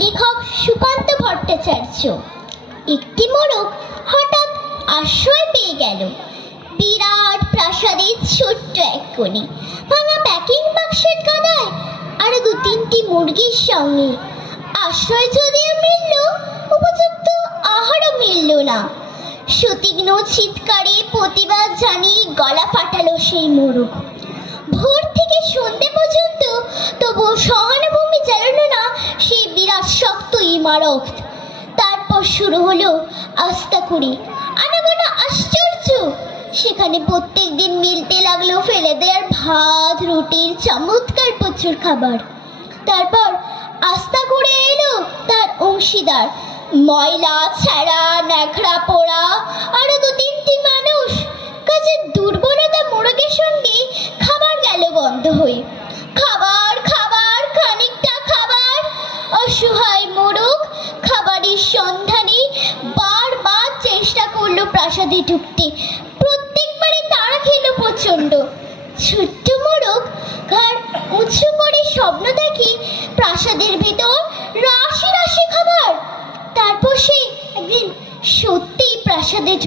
লেখক সুকান্ত ভট্টাচার্য। একটি মোরগ হঠাৎ আশ্রয় পেয়ে গেল বিরাট প্রাসাদের ছোট্ট এক কোণে, ভাঙা প্যাকিং বাক্সের কাদায় আরো দু তিনটি মুরগির সঙ্গে। আশ্রয় যদিও মিলল, উপযুক্ত আহারও মিলল না। সতীগ্ন চিৎকারে প্রতিবাদ জানিয়ে গলা ফাটালো সেই মোরগ। ভোর থেকে সন্ধ্যে পর্যন্ত তবু সহানুভূমি জানালো না সেই বিরাট শক্ত ইমারত। তারপর শুরু হলো আস্তাকুড়ি, আনাগোনা আশ্চর্য। সেখানে প্রত্যেক দিন মিলতে লাগলো ফেলে দেওয়ার ভাত রুটির চমৎকার প্রচুর খাবার। তারপর আস্থা করে এলো তার অংশীদার, ময়লা ছেঁড়া ন্যাকড়া পোড়া আরো দু তিনটি মানুষ। কাজের দুর্বলতা মোরগের সঙ্গে খাবার গেল বন্ধ হয়ে। খাবার খাবার খানিকটা খাবার। অসহায় মোরগ খাবারের সন্ধানে বারবার চেষ্টা করলো প্রাসাদে ঢুকতে। প্রত্যেকবারে তাড়া খেলো প্রচন্ড। ছোট্ট মোরগ ঘাড় উঁচু করে স্বপ্ন দেখে প্রাসাদের ভেতর রাশি রাশি খাবার। তারপর সে একদিন সত্যিই প্রাসাদে